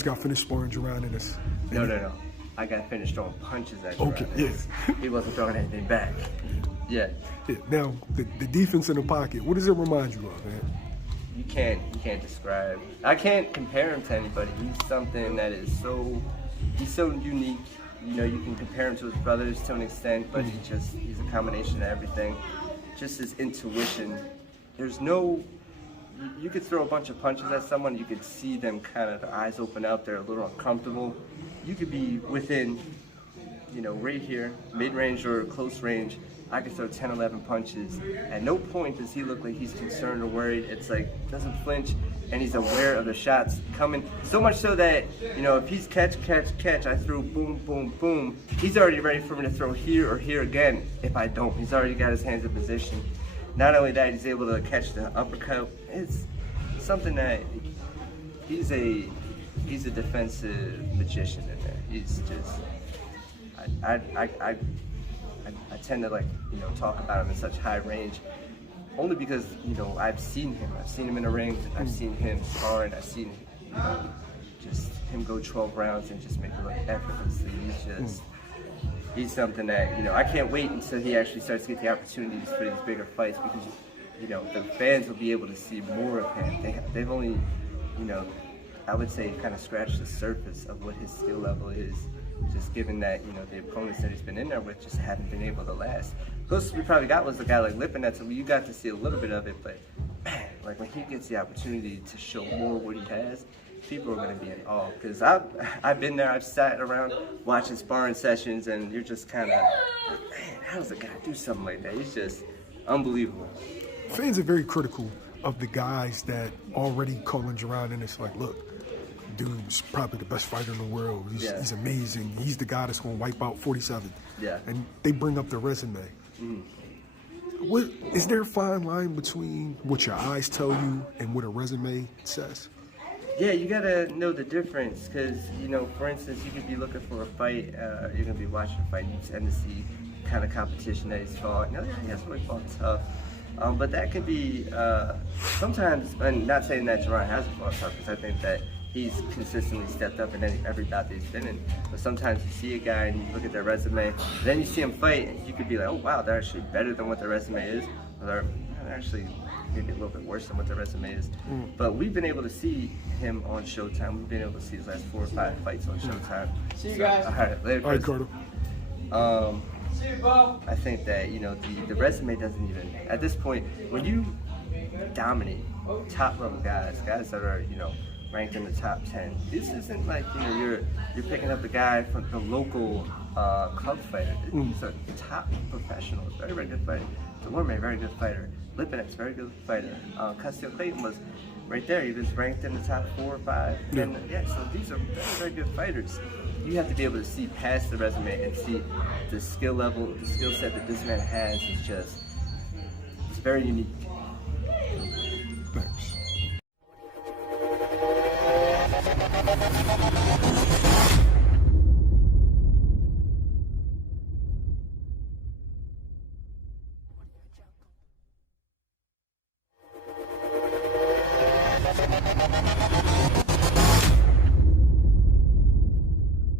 just got finished sparring Jaron Ennis. No. I got finished throwing punches at Jaron. Okay, Ennis. He wasn't throwing anything back. Yeah. Now, the defense in the pocket, what does it remind you of, man? You can't describe. I can't compare him to anybody. He's something that is he's so unique. You know, you can compare him to his brothers to an extent, but he's a combination of everything. Just his intuition. You could throw a bunch of punches at someone, you could see them kind of, their eyes open up, they're a little uncomfortable. You could be within, right here, mid-range or close range. I could throw 10, 11 punches. At no point does he look like he's concerned or worried. It's like, doesn't flinch, and he's aware of the shots coming. So much so that, if he's catch, I throw boom, boom, boom, he's already ready for me to throw here or here again. If I don't, he's already got his hands in position. Not only that, he's able to catch the uppercut. It's something that he's a defensive magician in there. He's just, I tend to talk about him in such high range, only because I've seen him. I've seen him in the ring. I've seen him sparring. I've seen just him go 12 rounds and just make it look effortlessly. He's something that I can't wait until he actually starts to get the opportunities for these bigger fights, because the fans will be able to see more of him. They've only I would say kind of scratched the surface of what his skill level is. Just given that, the opponents that he's been in there with just haven't been able to last. Closest we probably got was the guy like Lipinets, so you got to see a little bit of it, but man, like when he gets the opportunity to show more what he has, people are going to be in awe. Because I've been there, I've sat around watching sparring sessions, and you're just kind of like, man, how does a guy do something like that? He's just unbelievable. Fans are very critical of the guys that already calling Jaron Ennis like, look, dude's probably the best fighter in the world. He's amazing. He's the guy that's going to wipe out 47. Yeah. And they bring up the resume. What is there a fine line between what your eyes tell you and what a resume says? Yeah, you gotta know the difference, because for instance, you could be looking for a fight. You're gonna be watching a fight, and you tend to see the kind of competition that he's fought. Now, he has really fought tough. But that could be sometimes, and not saying that Jaron hasn't fought tough, because I think that he's consistently stepped up in every bout that he's been in. But sometimes you see a guy and you look at their resume, then you see him fight, and you could be like, oh wow, they're actually better than what their resume is. Or they're actually maybe a little bit worse than what their resume is. But we've been able to see him on Showtime. We've been able to see his last 4 or 5 fights on Showtime. See you guys. All right, later. All right, Carter. See you, Bo. I think that the resume doesn't even, at this point, when you dominate top level guys that are ranked in the top 10, this isn't like you're picking up the guy from the local club fighter. These are top professionals, very, very good fighter. Delorme, very good fighter. Lipinets, very good fighter. Castillo Clayton was right there. He was ranked in the top 4 or 5. And so these are very, very good fighters. You have to be able to see past the resume and see the skill level, the skill set that this man has is just, it's very unique.